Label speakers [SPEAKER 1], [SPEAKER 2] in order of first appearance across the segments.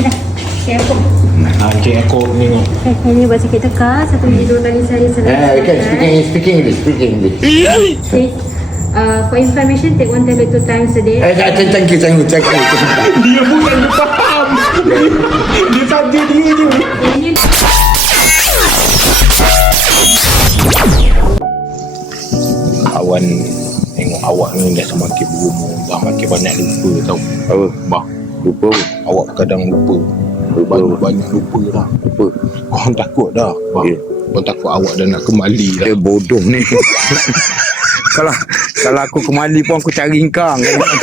[SPEAKER 1] dah. Cik Aku.
[SPEAKER 2] Cik Eko tengok.
[SPEAKER 1] Ini buat sikit teka. 1 minit 2 kali saya selesai.
[SPEAKER 3] Okay, speaking English.
[SPEAKER 1] Okay. For information, take 1 tablet 2 times a day.
[SPEAKER 3] Thank you.
[SPEAKER 2] Dia bukan dia faham. Dia saja dia je.
[SPEAKER 1] Ini
[SPEAKER 2] Kawan tengok awak ni dah semakin berumur, dah makin banyak lupa tau.
[SPEAKER 3] Apa?
[SPEAKER 2] Bah,
[SPEAKER 3] Lupa.
[SPEAKER 2] awak kadang lupa. Banyak lupa dah.
[SPEAKER 3] Lupa.
[SPEAKER 2] Korang takut dah. Bah,
[SPEAKER 3] Ya.
[SPEAKER 2] korang takut awak dah nak kembali dah.
[SPEAKER 3] Dia bodoh ni. kalau aku kembali pun aku cari engkang.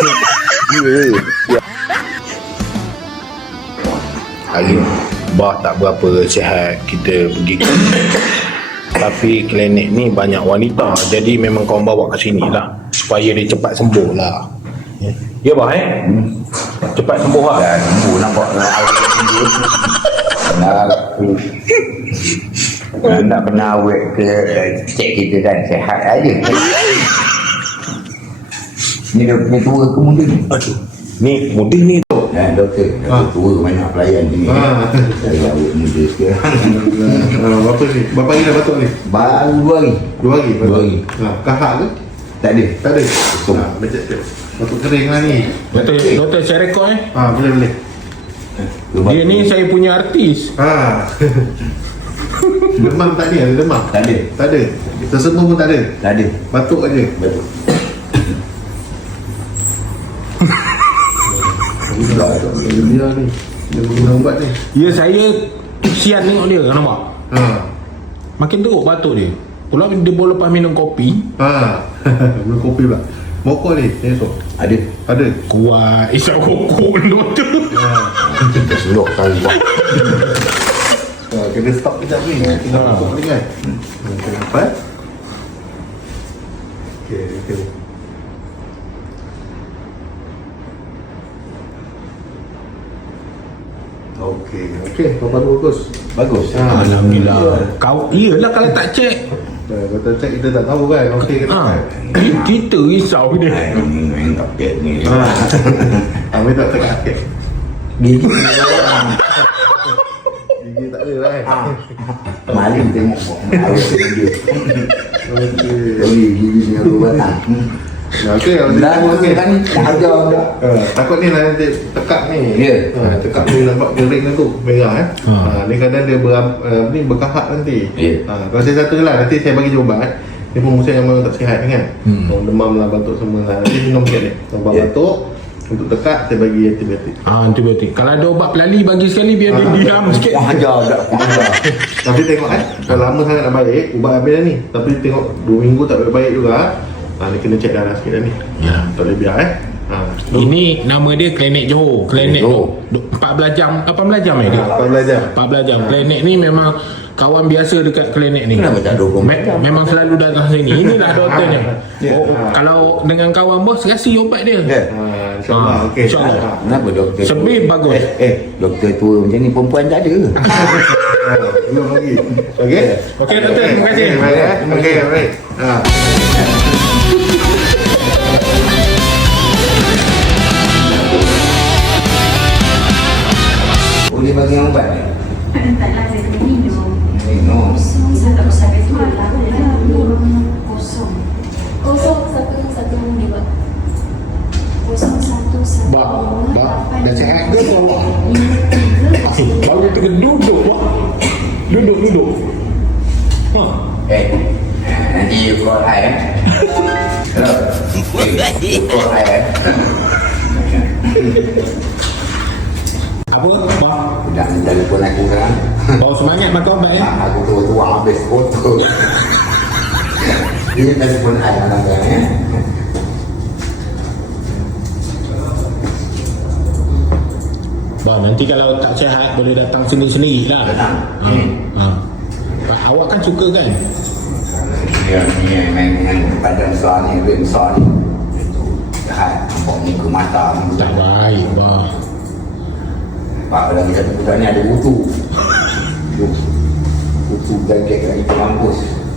[SPEAKER 2] Hari bah tak berapa sihat kita pergi tapi klinik ni banyak wanita, jadi memang kau bawa ke sini lah supaya dia cepat sembuh lah. Ya bah cepat sembuh lah.
[SPEAKER 3] Dah sembuh nampak awak ni. Nak pernah awet ke cek kita dan sihat aja. Ni dia punya tua ke muda ni?
[SPEAKER 2] Aduh, ni muda ni tu.
[SPEAKER 3] Doktor tua banyak pelayan sini. Saya awet muda sekarang.
[SPEAKER 4] Berapa ni? Berapa hari dah batuk ni?
[SPEAKER 3] Baru 2 hari.
[SPEAKER 4] 2 hari batuk.
[SPEAKER 3] 2 hari.
[SPEAKER 4] Kahak ke?
[SPEAKER 3] Tak ada.
[SPEAKER 4] Tak ada. Macam batuk kering lah ni.
[SPEAKER 2] Doktor saya rekod
[SPEAKER 4] Boleh.
[SPEAKER 2] Dia ni saya punya artis.
[SPEAKER 4] Demam tak ada? Ada demam?
[SPEAKER 3] Tak ada.
[SPEAKER 4] Tak ada. Tersebut pun tak ada.
[SPEAKER 3] Tak ada.
[SPEAKER 4] Batuk aja.
[SPEAKER 3] Betul.
[SPEAKER 4] Dia ni. Dia guna ubat ni.
[SPEAKER 2] Ya saya kesian tengok dia, nampak? Makin teruk batuk dia. Pula dia boleh lepas minum kopi.
[SPEAKER 4] Belum kopi pula. Mokok ni. Esok.
[SPEAKER 3] Ada.
[SPEAKER 4] Ada.
[SPEAKER 2] Kuat isap kokok doktor.
[SPEAKER 3] Kita selok tahu.
[SPEAKER 4] Kena stop kejap ni. Kita mokok ni kan. Kenapa? Okay. Okey, bagus.
[SPEAKER 3] Bagus.
[SPEAKER 2] Alhamdulillah. Kau iyalah kalau tak cek.
[SPEAKER 4] Kalau tak cek kita tak tahu kan. Okey ke tak.
[SPEAKER 2] Kita risau dia.
[SPEAKER 3] Main kapet ni.
[SPEAKER 4] Ambil tak terkait.
[SPEAKER 3] Gigi.
[SPEAKER 4] Gigi tak ada lah kan.
[SPEAKER 3] Maling tengok awet dia.
[SPEAKER 4] Okey.
[SPEAKER 3] Gigi dengan 2 batang.
[SPEAKER 4] Okey,
[SPEAKER 3] Dan
[SPEAKER 4] okey.
[SPEAKER 3] kan ajar dah.
[SPEAKER 4] Takut ni lah nanti tekak ni.
[SPEAKER 3] Ya.
[SPEAKER 4] Tekak ni nampak kering tu merah ni kadang dia ni berkahak nanti.
[SPEAKER 3] Ya.
[SPEAKER 4] Kalau saya satu lah nanti saya bagi ubat. Dia pun musim yang memang tak sihat kan. Demam lah, batuk semua lah. Nanti minum sikit ni. Ubat batuk untuk tekak saya bagi antibiotik.
[SPEAKER 2] Antibiotik. Kalau ada ubat pelali bagi sekali biar dia diam sikit.
[SPEAKER 3] Ajar dah.
[SPEAKER 4] Tapi tengok kalau lama sangat nak baik, ubat habis dah ni. Tapi tengok 2 minggu tak baik juga. Dia kena cek darah sikit dah ni.
[SPEAKER 2] Ya.
[SPEAKER 4] Tak boleh biar
[SPEAKER 2] Ini nama dia Klinik Johor. Klinik
[SPEAKER 3] Johor.
[SPEAKER 2] 14 jam, 18 jam dia?
[SPEAKER 4] 14 jam.
[SPEAKER 2] 14 jam. Klinik ni memang kawan biasa dekat klinik ni.
[SPEAKER 3] Kenapa tak 24 jam?
[SPEAKER 2] Memang selalu datang sini. Inilah doktornya. Kalau dengan kawan bos kasih ubat dia.
[SPEAKER 4] InsyaAllah. Okey.
[SPEAKER 2] InsyaAllah.
[SPEAKER 3] Kenapa doktor?
[SPEAKER 2] Sebab bagus.
[SPEAKER 3] Doktor tua macam ni perempuan tak ada.
[SPEAKER 4] Belum lagi. Okey.
[SPEAKER 2] Okey doktor, terima kasih.
[SPEAKER 4] Okey, baik.
[SPEAKER 3] Boleh bagi yang ubat ni?
[SPEAKER 1] taklah saya kena minum.
[SPEAKER 3] Minum.
[SPEAKER 1] Saya tak usah bagi malam. Kosong.
[SPEAKER 5] Kosong satu ni buat. Kosong satu.
[SPEAKER 2] Dah sihat ke awak? Baru tengah duduk wak. Duduk.
[SPEAKER 3] Nanti you call I Hello. You call I
[SPEAKER 2] Apa? Bah?
[SPEAKER 3] Dah telefon aku sekarang.
[SPEAKER 2] Oh semangat makan ubat
[SPEAKER 3] Aku tua-tua habis foto. Dia telefon I malam sekarang
[SPEAKER 2] Bah, nanti kalau tak sihat boleh datang sendiri-sendiri lah.
[SPEAKER 3] Datang.
[SPEAKER 2] Awak kan suka kan?
[SPEAKER 3] Dia ni main dengan padang besar ni, duit besar ni. Jahat, nampak muka mata.
[SPEAKER 2] Tak baik bah.
[SPEAKER 3] Pak dalam satu bulan ni ada butu. Butu jaget lagi ke mampus.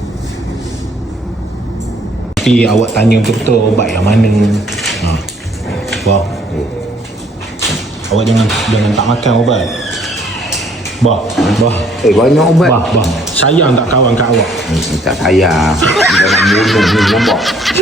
[SPEAKER 2] Tapi awak tanya betul ubat yang mana. Bah. Awak jangan tak makan ubat. Bah.
[SPEAKER 3] Banyak ubat.
[SPEAKER 2] Bah. Sayang tak kawan kat awak?
[SPEAKER 3] Tak sayang. Jangan bunuh ni nampak.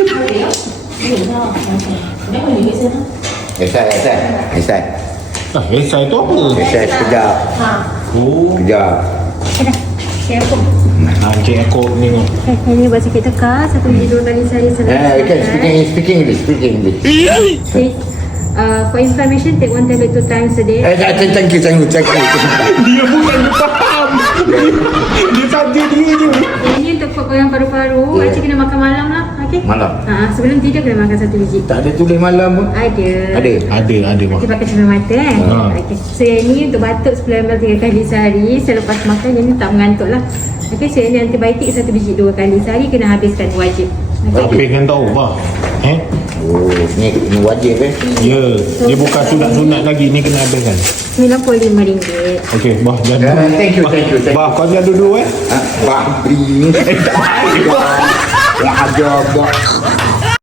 [SPEAKER 3] Esai.
[SPEAKER 2] Saya tu apa?
[SPEAKER 3] Esai sekejap.
[SPEAKER 2] Oh.
[SPEAKER 3] Sekejap.
[SPEAKER 1] Okey, aku.
[SPEAKER 2] Encik aku tengok.
[SPEAKER 1] Ini buat sakit tekak, 1 biji 2 kali sehari selepas
[SPEAKER 3] You can speak English.
[SPEAKER 1] Okay. For inflammation, take 1 tablet 2 times a day.
[SPEAKER 3] Thank you.
[SPEAKER 2] Dia bukan faham. Dia saja dia je.
[SPEAKER 1] Ini untuk yang paru-paru,
[SPEAKER 3] Yeah.
[SPEAKER 1] Acik kena makan malam lah. Okay?
[SPEAKER 3] Malam?
[SPEAKER 1] Sebelum tidur kena makan 1 biji.
[SPEAKER 3] Tak ada tulis malam pun.
[SPEAKER 1] Ada.
[SPEAKER 2] Ada bah.
[SPEAKER 1] Nanti pakai cermin mata kan.
[SPEAKER 2] Ha.
[SPEAKER 1] Okay. So yang ni untuk batuk 10 ml 3 kali sehari. Selepas makan yang ni tak mengantuk lah. Okay, so yang ni antibiotik 1 biji 2 kali sehari kena habiskan wajib.
[SPEAKER 2] Tapi kan tahu bah.
[SPEAKER 3] Oh, ni wajib
[SPEAKER 2] Ya, dia bukan sunat-sunat lagi, ni kena habiskan.
[SPEAKER 1] RM95.
[SPEAKER 2] Okey, bah jangan.
[SPEAKER 3] Thank you.
[SPEAKER 2] Bah kau jangan dulu
[SPEAKER 3] Babi. Tak ada.